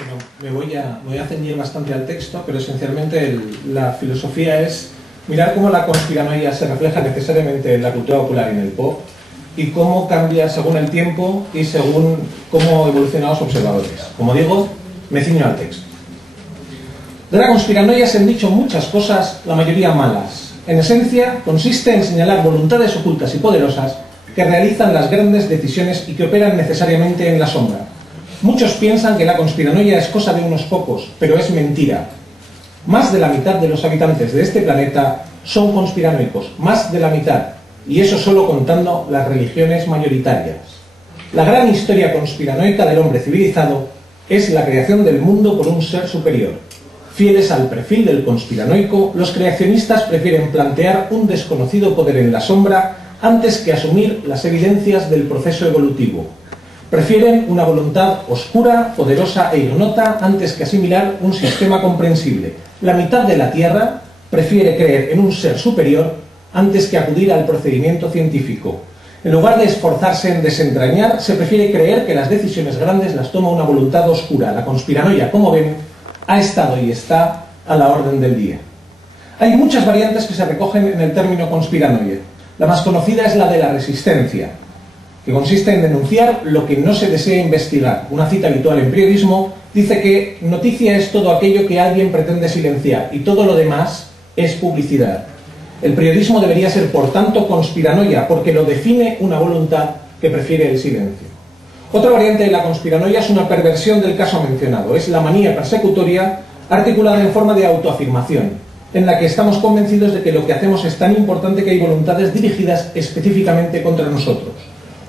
Bueno, me voy a ceñir bastante al texto, pero esencialmente la filosofía es mirar cómo la conspiranoia se refleja necesariamente en la cultura popular y en el pop, y cómo cambia según el tiempo y según cómo evolucionan los observadores. Como digo, me ciño al texto. De la conspiranoia se han dicho muchas cosas, la mayoría malas. En esencia, consiste en señalar voluntades ocultas y poderosas que realizan las grandes decisiones y que operan necesariamente en la sombra. Muchos piensan que la conspiranoia es cosa de unos pocos, pero es mentira. Más de la mitad de los habitantes de este planeta son conspiranoicos, más de la mitad, y eso solo contando las religiones mayoritarias. La gran historia conspiranoica del hombre civilizado es la creación del mundo por un ser superior. Fieles al perfil del conspiranoico, los creacionistas prefieren plantear un desconocido poder en la sombra antes que asumir las evidencias del proceso evolutivo. Prefieren una voluntad oscura, poderosa e ignota antes que asimilar un sistema comprensible. La mitad de la Tierra prefiere creer en un ser superior antes que acudir al procedimiento científico. En lugar de esforzarse en desentrañar, se prefiere creer que las decisiones grandes las toma una voluntad oscura. La conspiranoia, como ven, ha estado y está a la orden del día. Hay muchas variantes que se recogen en el término conspiranoia. La más conocida es la de la resistencia, que consiste en denunciar lo que no se desea investigar. Una cita habitual en periodismo dice que noticia es todo aquello que alguien pretende silenciar y todo lo demás es publicidad. El periodismo debería ser, por tanto, conspiranoia, porque lo define una voluntad que prefiere el silencio. Otra variante de la conspiranoia es una perversión del caso mencionado. Es la manía persecutoria articulada en forma de autoafirmación, en la que estamos convencidos de que lo que hacemos es tan importante que hay voluntades dirigidas específicamente contra nosotros.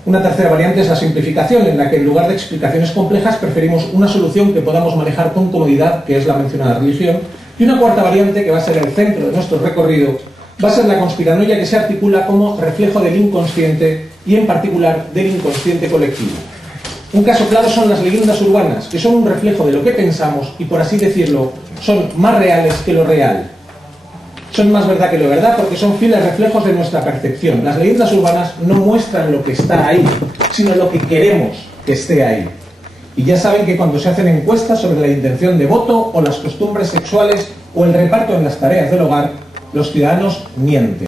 Una tercera variante es la simplificación, en la que en lugar de explicaciones complejas preferimos una solución que podamos manejar con comodidad, que es la mencionada religión. Y una cuarta variante, que va a ser el centro de nuestro recorrido, va a ser la conspiranoia, que se articula como reflejo del inconsciente y en particular del inconsciente colectivo. Un caso claro son las leyendas urbanas, que son un reflejo de lo que pensamos y, por así decirlo, son más reales que lo real. Son más verdad que lo verdad porque son fieles reflejos de nuestra percepción. Las leyendas urbanas no muestran lo que está ahí, sino lo que queremos que esté ahí. Y ya saben que cuando se hacen encuestas sobre la intención de voto o las costumbres sexuales o el reparto en las tareas del hogar, los ciudadanos mienten.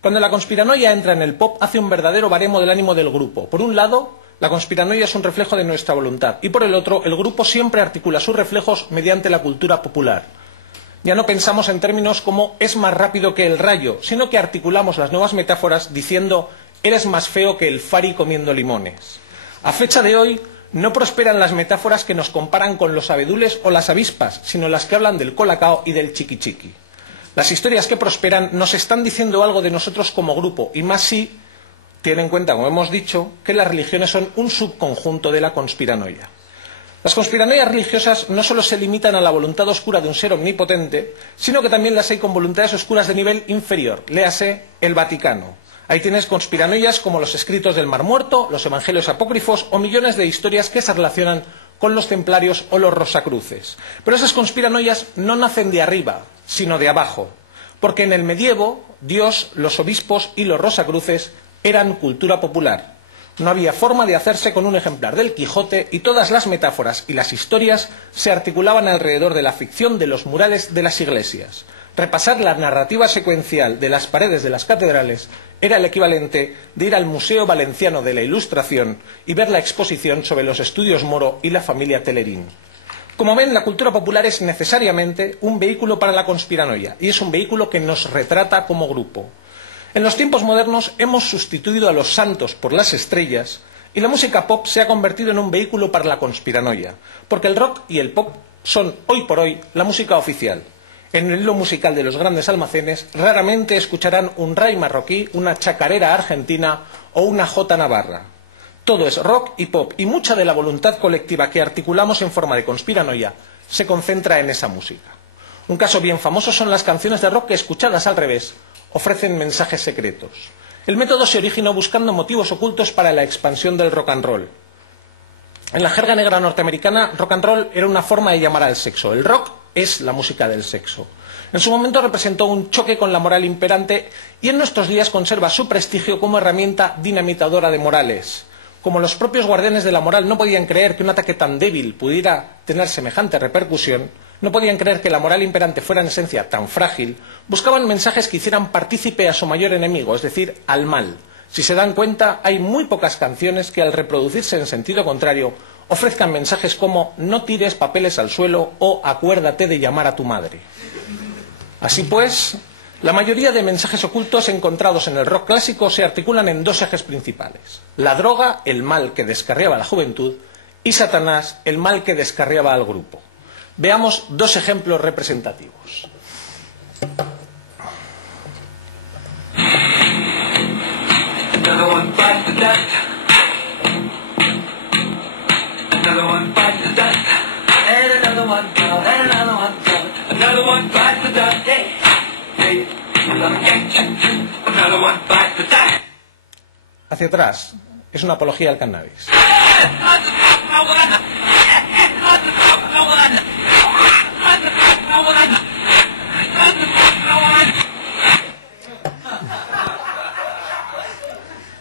Cuando la conspiranoia entra en el pop, hace un verdadero baremo del ánimo del grupo. Por un lado, la conspiranoia es un reflejo de nuestra voluntad, y por el otro, el grupo siempre articula sus reflejos mediante la cultura popular. Ya no pensamos en términos como es más rápido que el rayo, sino que articulamos las nuevas metáforas diciendo eres más feo que el Fari comiendo limones. A fecha de hoy, no prosperan las metáforas que nos comparan con los abedules o las avispas, sino las que hablan del colacao y del chiqui chiqui. Las historias que prosperan nos están diciendo algo de nosotros como grupo, y más si tienen en cuenta, como hemos dicho, que las religiones son un subconjunto de la conspiranoia. Las conspiranoias religiosas no solo se limitan a la voluntad oscura de un ser omnipotente, sino que también las hay con voluntades oscuras de nivel inferior, léase el Vaticano. Ahí tienes conspiranoias como los escritos del Mar Muerto, los evangelios apócrifos o millones de historias que se relacionan con los templarios o los rosacruces. Pero esas conspiranoias no nacen de arriba, sino de abajo, porque en el medievo Dios, los obispos y los rosacruces eran cultura popular. No había forma de hacerse con un ejemplar del Quijote y todas las metáforas y las historias se articulaban alrededor de la ficción de los murales de las iglesias. Repasar la narrativa secuencial de las paredes de las catedrales era el equivalente de ir al Museo Valenciano de la Ilustración y ver la exposición sobre los estudios Moro y la familia Telerín. Como ven, la cultura popular es necesariamente un vehículo para la conspiranoia y es un vehículo que nos retrata como grupo. En los tiempos modernos hemos sustituido a los santos por las estrellas y la música pop se ha convertido en un vehículo para la conspiranoia, porque el rock y el pop son hoy por hoy la música oficial. En el hilo musical de los grandes almacenes raramente escucharán un ray marroquí, una chacarera argentina o una jota navarra. Todo es rock y pop y mucha de la voluntad colectiva que articulamos en forma de conspiranoia se concentra en esa música. Un caso bien famoso son las canciones de rock que, escuchadas al revés, ofrecen mensajes secretos. El método se originó buscando motivos ocultos para la expansión del rock and roll. En la jerga negra norteamericana, rock and roll era una forma de llamar al sexo. El rock es la música del sexo. En su momento representó un choque con la moral imperante y en nuestros días conserva su prestigio como herramienta dinamitadora de morales. como los propios guardianes de la moral no podían creer que un ataque tan débil pudiera tener semejante repercusión, no podían creer que la moral imperante fuera en esencia tan frágil, buscaban mensajes que hicieran partícipe a su mayor enemigo, es decir, al mal. Si se dan cuenta, hay muy pocas canciones que al reproducirse en sentido contrario ofrezcan mensajes como no tires papeles al suelo o acuérdate de llamar a tu madre. Así pues, la mayoría de mensajes ocultos encontrados en el rock clásico se articulan en dos ejes principales: la droga, el mal que descarriaba a la juventud, y Satanás, el mal que descarriaba al grupo. Veamos dos ejemplos representativos. Another one bites the dust. Another one bites the dust. And another one gone, and another one gone. Another one bites the dust. Hey, hey, another one bites the dust. Hacia atrás, es una apología al cannabis.